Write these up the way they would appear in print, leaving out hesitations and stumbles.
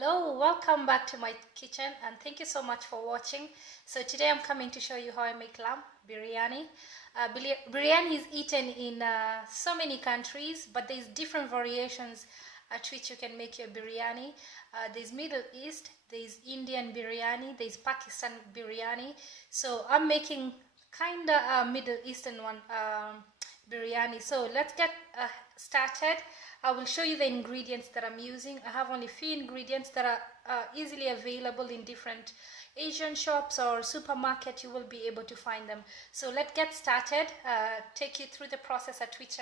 Hello, welcome back to my kitchen and thank you so much for watching. So today I'm coming to show you how I make lamb biryani. Biryani is eaten in so many countries, but there's different variations at which you can make your biryani. There's Middle East, there's Indian biryani, there's Pakistan biryani. So I'm making kinda a Middle Eastern one biryani. So let's get started. I will show you the ingredients that I'm using. I have only few ingredients that are easily available in different Asian shops or supermarket. You will be able to find them. So let's get started. Take you through the process at which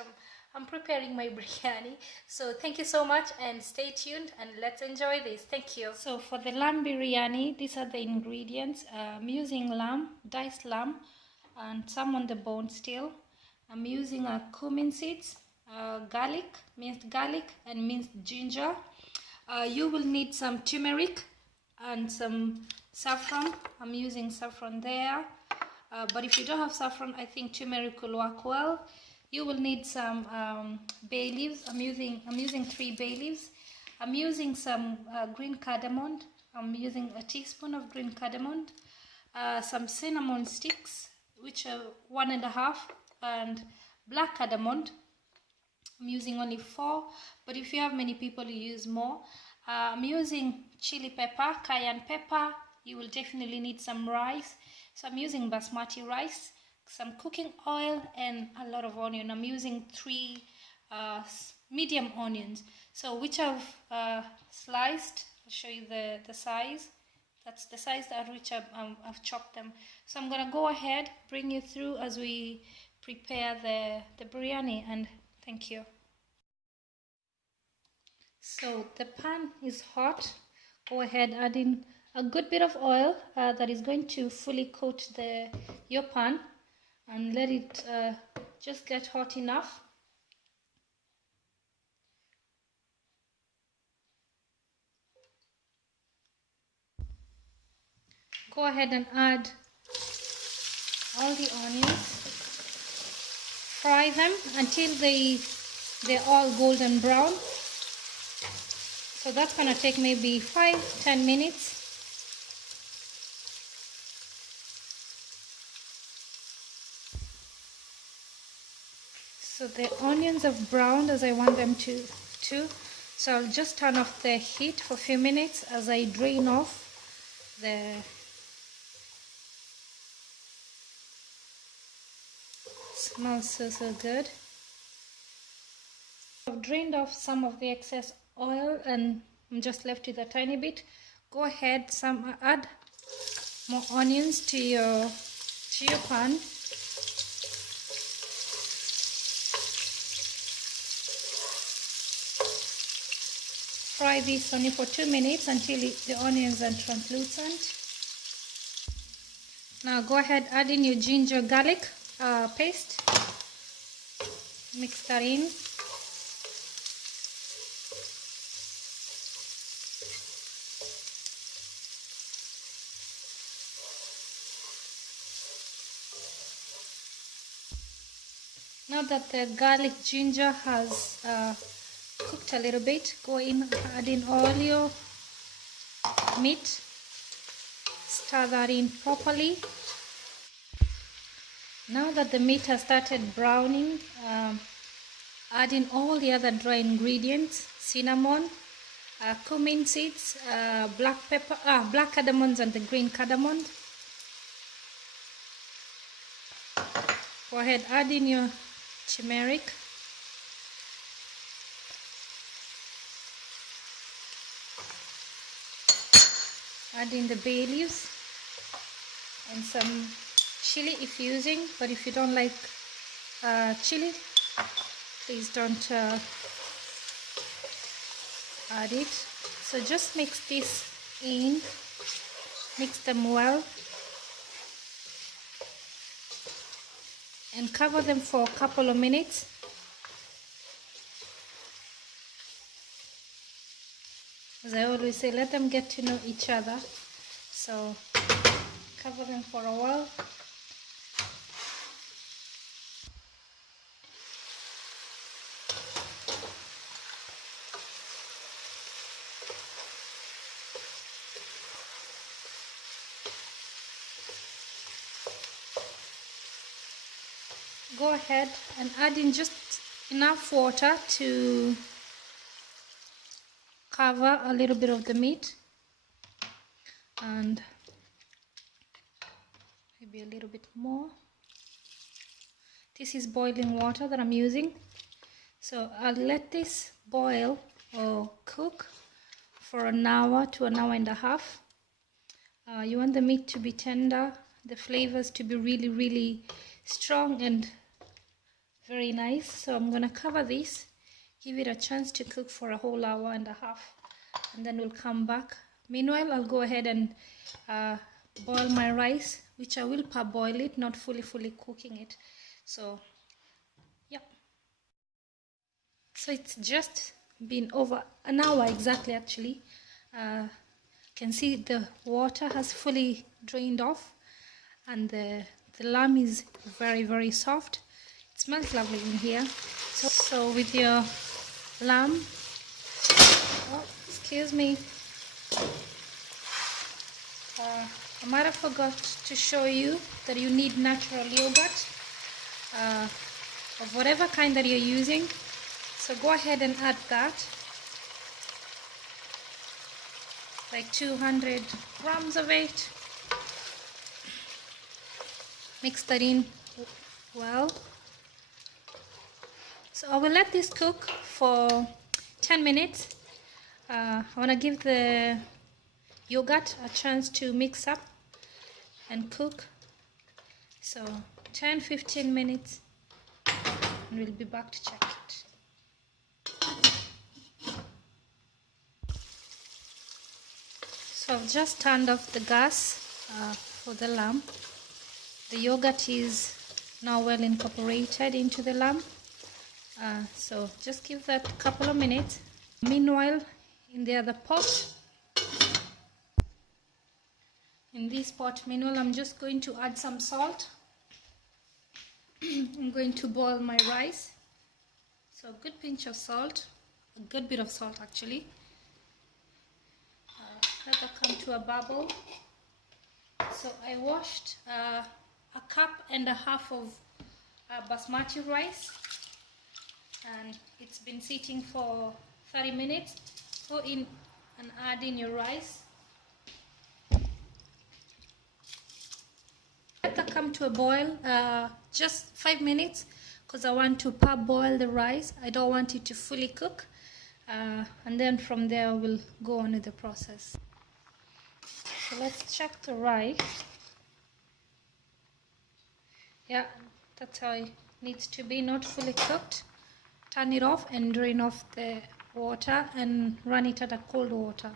I'm preparing my biryani. So thank you so much and stay tuned and let's enjoy this. Thank you. So for the lamb biryani, these are the ingredients. I'm using lamb, diced lamb, and some on the bone still. I'm using cumin seeds, garlic, minced garlic, and minced ginger. You will need some turmeric and some saffron. I'm using saffron there, but if you don't have saffron, I think turmeric will work well. You will need some bay leaves. I'm using 3 bay leaves. I'm using some green cardamom. I'm using a teaspoon of green cardamom, some cinnamon sticks, which are 1.5, and black cardamom. I'm using only 4, but if you have many people, you use more. I'm using chili pepper, cayenne pepper. You will definitely need some rice, so I'm using basmati rice, some cooking oil, and a lot of onion. I'm using 3 medium onions, so which I've sliced. I'll show you the size. That's the size at which I've chopped them. So I'm gonna go ahead, bring you through as we prepare the biryani, and thank you. So the pan is hot. Go ahead, add in a good bit of oil that is going to fully coat your pan, and let it just get hot enough. Go ahead and add all the onions. Fry them until they're all golden brown. So that's gonna take maybe 5-10 minutes. So the onions have browned as I want them to. So I'll just turn off the heat for a few minutes as I drain off the smells so good. I've drained off some of the excess oil and I'm just left with a tiny bit. Go ahead, add more onions to your pan. Fry this only for 2 minutes until the onions are translucent. Now go ahead, add in your ginger garlic paste. Mix that in. Now that the garlic ginger has cooked a little bit, go in, add in all your meat. Stir that in properly. Now that the meat has started browning, add in all the other dry ingredients: cinnamon, cumin seeds, black cardamoms, and the green cardamom. Go ahead, add in your turmeric. Add in the bay leaves and some chili if you're using, but if you don't like chili, please don't add it. So just mix this in, mix them well, and cover them for a couple of minutes. As I always say, let them get to know each other. So cover them for a while. go ahead and add in just enough water to cover a little bit of the meat, and maybe a little bit more. This is boiling water that I'm using, so I'll let this boil or cook for an hour to an hour and a half. You want the meat to be tender, the flavors to be really strong and very nice. So I'm gonna cover this, give it a chance to cook for a whole hour and a half, and then we'll come back. Meanwhile, I'll go ahead and boil my rice, which I will parboil it, not fully cooking it. So yeah, so it's just been over an hour exactly, actually. Can see the water has fully drained off, and the lamb is very soft. It smells lovely in here. So with your lamb, oh, excuse me, I might have forgot to show you that you need natural yogurt of whatever kind that you're using. So go ahead and add that, like 200 grams of it. Mix that in well. So I will let this cook for 10 minutes. I want to give the yogurt a chance to mix up and cook. So 10-15 minutes, and we'll be back to check it. So I've just turned off the gas for the lamb. The yogurt is now well incorporated into the lamb. So just give that a couple of minutes. Meanwhile, in the other pot, in this pot, I'm just going to add some salt. I'm going to boil my rice. So a good pinch of salt, a good bit of salt actually. Let that come to a bubble. So I washed a cup and a half of basmati rice, and it's been sitting for 30 minutes. Go in and add in your rice. Let that come to a boil, just 5 minutes, because I want to parboil the rice. I don't want it to fully cook, and then from there we'll go on with the process. So let's check the rice. Yeah, that's how it needs to be, not fully cooked. Turn it off and drain off the water and run it at a cold water.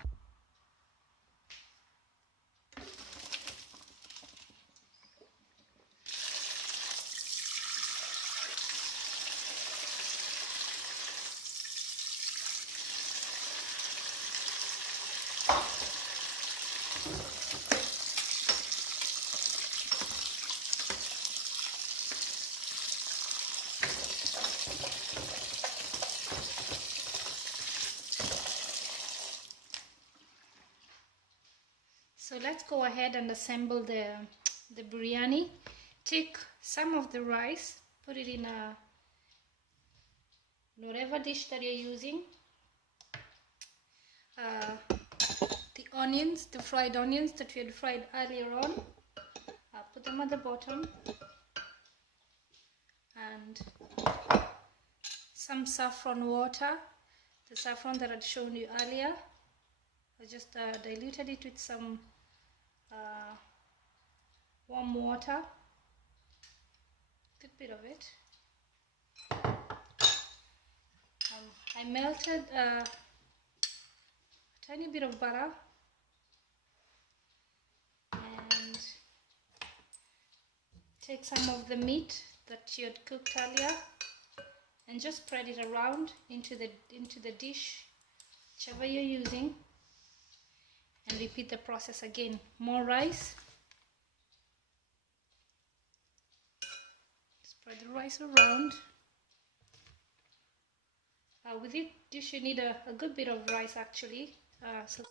So let's go ahead and assemble the biryani. Take some of the rice, put it in a whatever dish that you're using. The onions, the fried onions that we had fried earlier on, put them at the bottom, and some saffron water, the saffron that I'd shown you earlier. I just diluted it with some warm water, a good bit of it. I melted a tiny bit of butter and take some of the meat that you had cooked earlier and just spread it around into the dish, whichever you're using, and repeat the process again. More rice, spread the rice around. With this dish you need a good bit of rice actually, so